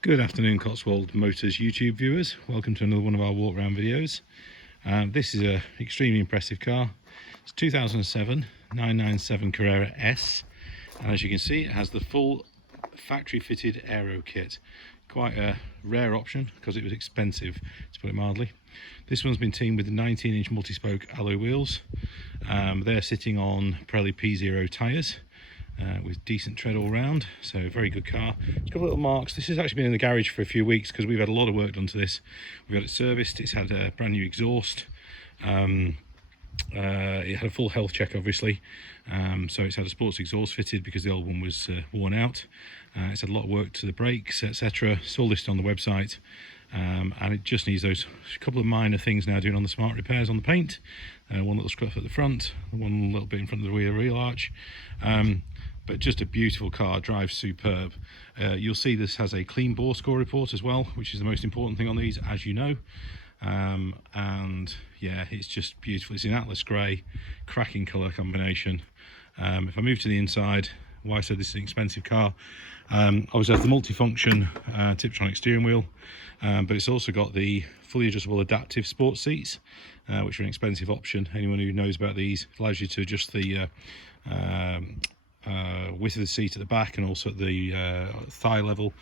Good afternoon, Cotswold Motors YouTube viewers. Welcome to another one of our walk around videos. This is an extremely impressive car. It's 2007 997 Carrera S, and as you can see, it has the full factory fitted Aerokit. Quite a rare option because it was expensive, to put it mildly. This one's been teamed with the 19-inch multi-spoke alloy wheels. They're sitting on Pirelli P0 tyres. With decent tread all round, so very good car. It's got little marks. This has actually been in the garage for a few weeks because we've had a lot of work done to this. We've had it serviced. It's had a brand new exhaust. It had a full health check, obviously. So it's had a sports exhaust fitted because the old one was worn out. It's had a lot of work to the brakes, etc. It's all listed on the website. And it just needs those couple of minor things now doing on the smart repairs on the paint. One little scruff at the front, one little bit in front of the rear wheel arch. But just a beautiful car, drives superb. You'll see this has a clean bore score report as well, which is the most important thing on these, as you know. And yeah, it's just beautiful. It's in Atlas grey, cracking colour combination. If I move to the inside, why I said this is an expensive car, obviously has the multifunction Tiptronic steering wheel, but it's also got the fully adjustable adaptive sports seats, which are an expensive option. Anyone who knows about these, allows you to adjust the width of the seat at the back and also at the thigh level.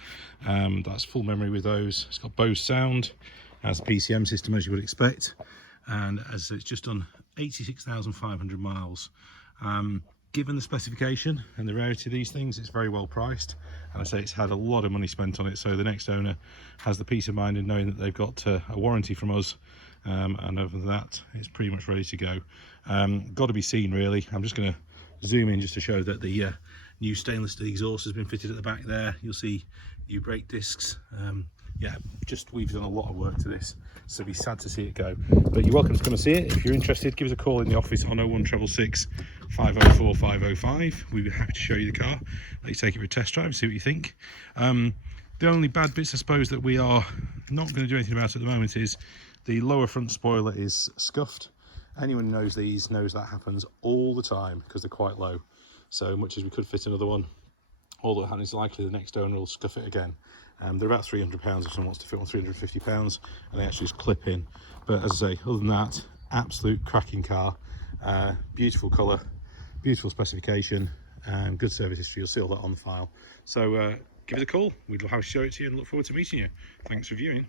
That's full memory with those. It's got Bose sound, has a PCM system as you would expect, and as it's just done 86,500 miles. Given the specification and the rarity of these things, it's very well priced, and I say it's had a lot of money spent on it, so the next owner has the peace of mind in knowing that they've got a warranty from us, and other than that, it's pretty much ready to go. Got to be seen, really. I'm just going to zoom in just to show that the new stainless steel exhaust has been fitted at the back there. You'll see new brake discs. Yeah, we've done a lot of work to this, so it'd be sad to see it go, but you're welcome to come and see it. If you're interested, give us a call in the office on 01666 504 505. We'd be happy to show you the car, let you take it for a test drive and see what you think. The only bad bits, I suppose, that we are not going to do anything about at the moment is the lower front spoiler is scuffed. Anyone who knows these knows that happens all the time because they're quite low. So much as we could fit another one, all that happens is likely the next owner will scuff it again. They're about £300 if someone wants to fit on £350, and they actually just clip in. But as I say, other than that, absolute cracking car. Beautiful colour, beautiful specification, and good service history. You'll see all that on the file. So give us a call. We'd love to show it to you and look forward to meeting you. Thanks for viewing.